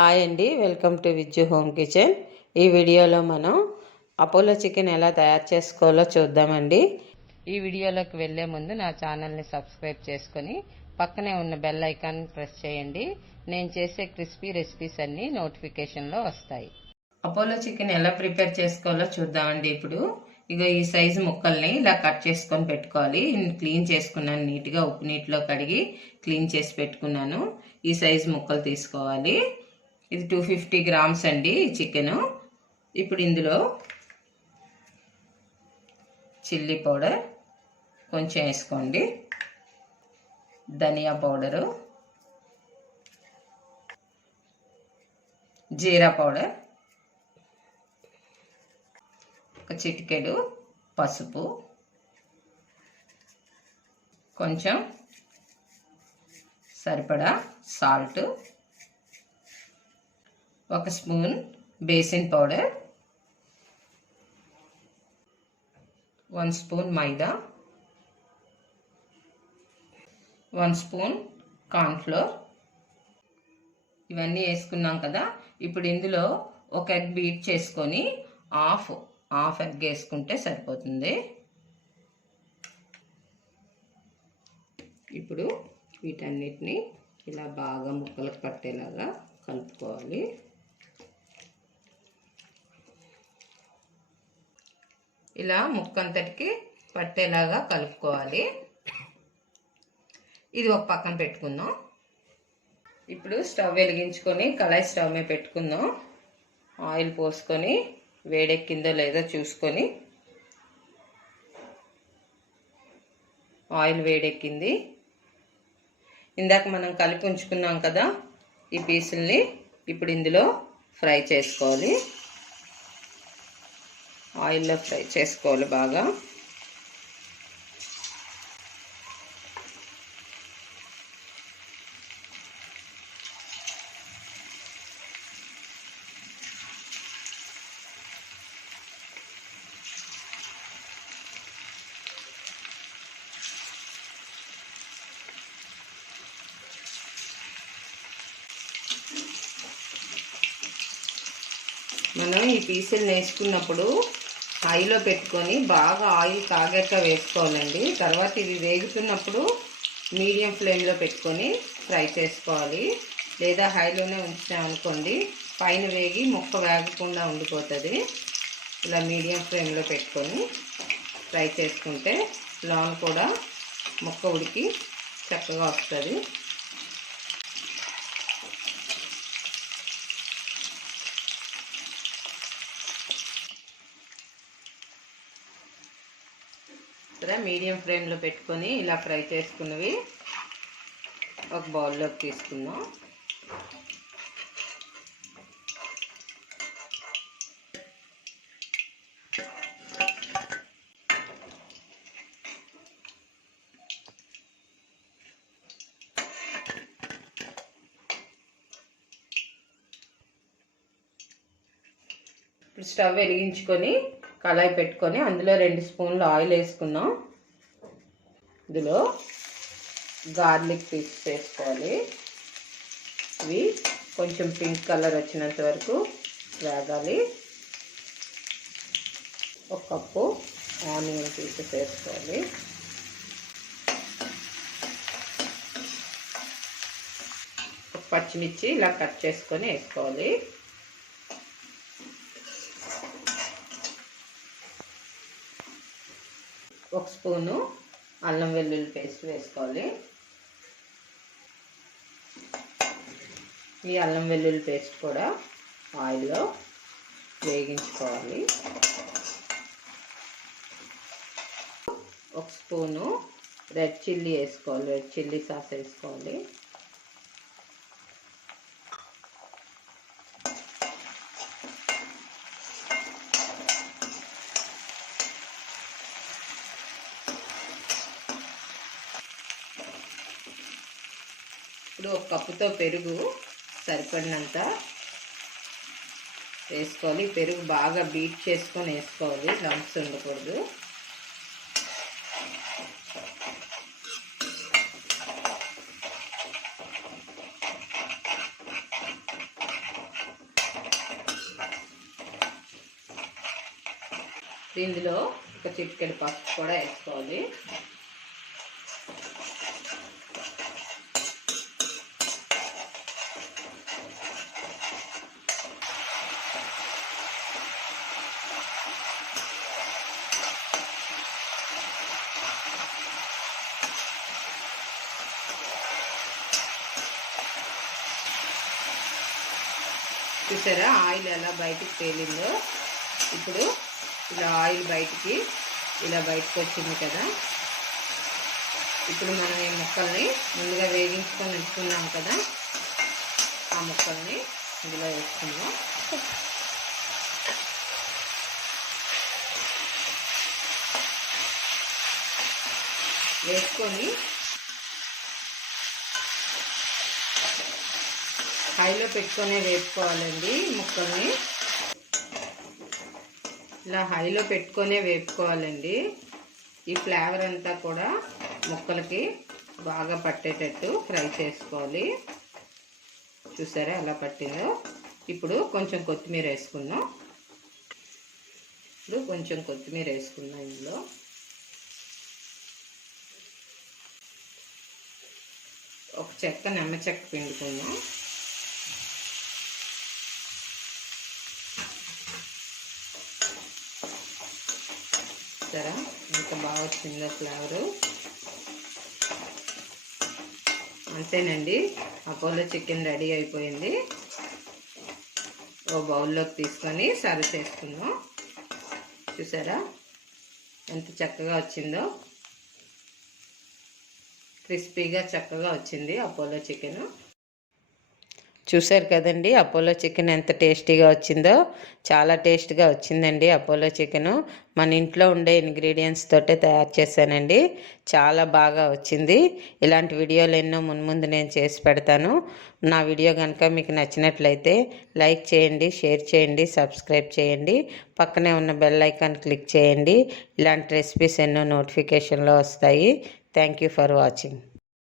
Hi అండి welcome to Vijju home kitchen. ఈ వీడియోలో మనం అపోలో చికెన్ ఎలా తయారు చేసుకోవాలో చూద్దామండి. ఈ వీడియోలోకి వెళ్ళే ముందు నా ఛానల్ని సబ్స్క్రైబ్ చేసుకొని పక్కనే ఉన్న బెల్ ఐకాన్ ప్రెస్ చేయండి. నేను చేసే క్రిస్పీ రెసిపీస్ అన్నీ నోటిఫికేషన్లో వస్తాయి. అపోలో చికెన్ ఎలా ప్రిపేర్ చేసుకోవాలో చూద్దామండి ఇప్పుడు. ఇక ఈ సైజు ముక్కల్ని ఇలా కట్ చేసుకొని పెట్టుకోవాలి. క్లీన్ చేసుకున్నాను నీట్గా ఉప్పు నీటిలో కడిగి క్లీన్ చేసి పెట్టుకున్నాను. ఈ సైజు ముక్కలు తీసుకోవాలి. ఇది టూ ఫిఫ్టీ గ్రామ్స్ అండి చికెను. ఇప్పుడు ఇందులో చిల్లీ పౌడర్ కొంచెం వేసుకోండి. ధనియా పౌడరు. జీరా పౌడర్. ఒక చిటికెడు పసుపు. కొంచెం సరిపడా సాల్ట్. ఒక spoon basin powder one spoon మైదా వన్ స్పూన్ కార్న్ఫ్లోర్. ఇవన్నీ వేసుకున్నాం కదా ఇప్పుడు ఇందులో ఒక ఎగ్ బీట్ చేసుకొని హాఫ్ హాఫ్ ఎగ్ వేసుకుంటే సరిపోతుంది. ఇప్పుడు వీటన్నిటిని ఇలా బాగా ముక్కలకు పట్టేలాగా కలుపుకోవాలి. ఇలా ముక్కంతటికి పట్టేలాగా కలుపుకోవాలి. ఇది ఒక పక్కన పెట్టుకుందాం. ఇప్పుడు స్టవ్ వెలిగించుకొని కళాయి స్టవ్ మీద పెట్టుకుందాం. ఆయిల్ పోసుకొని వేడెక్కిందో లేదో చూసుకొని. ఆయిల్ వేడెక్కింది. ఇందాక మనం కలిపి ఉంచుకున్నాం కదా ఈ పీసుల్ని ఇప్పుడు ఇందులో ఫ్రై చేసుకోవాలి. ఆయిల్లో ఫ్రై చేసుకోవాలి బాగా. మనం ఈ పీసులు వేసుకున్నప్పుడు హైలో పెట్టుకొని బాగా ఆయిల్ తాగాక వేసుకోవాలండి. తర్వాత ఇవి వేగుతున్నప్పుడు మీడియం ఫ్లేమ్లో పెట్టుకొని ఫ్రై చేసుకోవాలి. లేదా హైలోనే ఉంచామనుకోండి పైన వేగి ముక్క వేగకుండా ఉండిపోతుంది. ఇలా మీడియం ఫ్లేమ్లో పెట్టుకొని ఫ్రై చేసుకుంటే లోన్ కూడా ముక్క ఉడికి చక్కగా వస్తుంది. కదా మీడియం ఫ్లేమ్లో పెట్టుకొని ఇలా ఫ్రై చేసుకున్నవి ఒక బౌల్లోకి తీసుకుందాం. ఇప్పుడు స్టవ్ వెలిగించుకొని కళాయి పెట్టుకొని అందులో రెండు స్పూన్లు ఆయిల్ వేసుకున్నాం ఇందులో గార్లిక్ పీస్ వేసుకోవాలి. ఇవి కొంచెం పింక్ కలర్ వచ్చినంత వరకు వేగాలి. ఒక కప్పు ఆనియన్ పీసెస్ వేసుకోవాలి. పచ్చిమిర్చి ఇలా కట్ చేసుకొని వేసుకోవాలి. ఒక స్పూను అల్లం వెల్లుల్లి పేస్ట్ వేసుకోవాలి. ఈ అల్లం వెల్లుల్లి పేస్ట్ కూడా ఆయిల్లో వేగించుకోవాలి. ఒక స్పూను రెడ్ చిల్లీ వేసుకోవాలి రెడ్ చిల్లీ సాస్ వేసుకోవాలి. ఇప్పుడు ఒక కప్పుతో పెరుగు సరిపడినంత వేసుకోవాలి. పెరుగు బాగా బీట్ చేసుకొని వేసుకోవాలి. లంప్స్ ఉండకూడదు. ఇందులో ఒక చిటికెడు పసుపు కూడా వేసుకోవాలి. చూసారా? ఆయిల్ ఎలా బయటికి తేలిందో. ఇప్పుడు ఇలా ఆయిల్ బయటికి ఇలా బయటకు వచ్చింది కదా. ఇప్పుడు మనం ఈ ముక్కల్ని ముందుగా వేగించుకొని ఉంచుకున్నాం కదా. ఆ ముక్కల్ని ఇందులో వేసుకుందాం. వేసుకొని హైలో పెట్టుకొని వేపుకోవాలండి ముక్కల్ని. ఇలా హైలో పెట్టుకొనే వేపుకోవాలండి. ఈ ఫ్లేవర్ అంతా కూడా ముక్కలకి బాగా పట్టేటట్టు ఫ్రై చేసుకోవాలి. చూసారా ఎలా పట్టిందో? ఇప్పుడు కొంచెం కొత్తిమీర వేసుకుందాం. ఇప్పుడు కొంచెం కొత్తిమీర వేసుకుందాం ఇందులో. ఒక చెక్క నిమ్మ చెక్క పిండుకుందాం. చూసారా? ఎంత బాగా వచ్చిందో ఫ్లేవరు. అంతేనండి అపోలో చికెన్ రెడీ అయిపోయింది. ఓ బౌల్లోకి తీసుకొని సర్వ్ చేసుకుందాం. చూసారా? ఎంత చక్కగా వచ్చిందో. క్రిస్పీగా చక్కగా వచ్చింది అపోలో చికెను. చూశారు కదండి అపోలో చికెన్ ఎంత టేస్టీగా వచ్చిందో. చాలా టేస్ట్గా వచ్చిందండి అపోలో చికెను. మన ఇంట్లో ఉండే ఇంగ్రీడియంట్స్ తోటే తయారు చేశానండి. చాలా బాగా వచ్చింది. ఇలాంటి వీడియోలు ఎన్నో మున్ముందు నేను చేసి పెడతాను. నా వీడియో కనుక మీకు నచ్చినట్లయితే లైక్ చేయండి షేర్ చేయండి సబ్స్క్రైబ్ చేయండి. పక్కనే ఉన్న బెల్ ఐకాన్ క్లిక్ చేయండి. ఇలాంటి రెసిపీస్ ఎన్నో నోటిఫికేషన్లో వస్తాయి. Thank you for watching.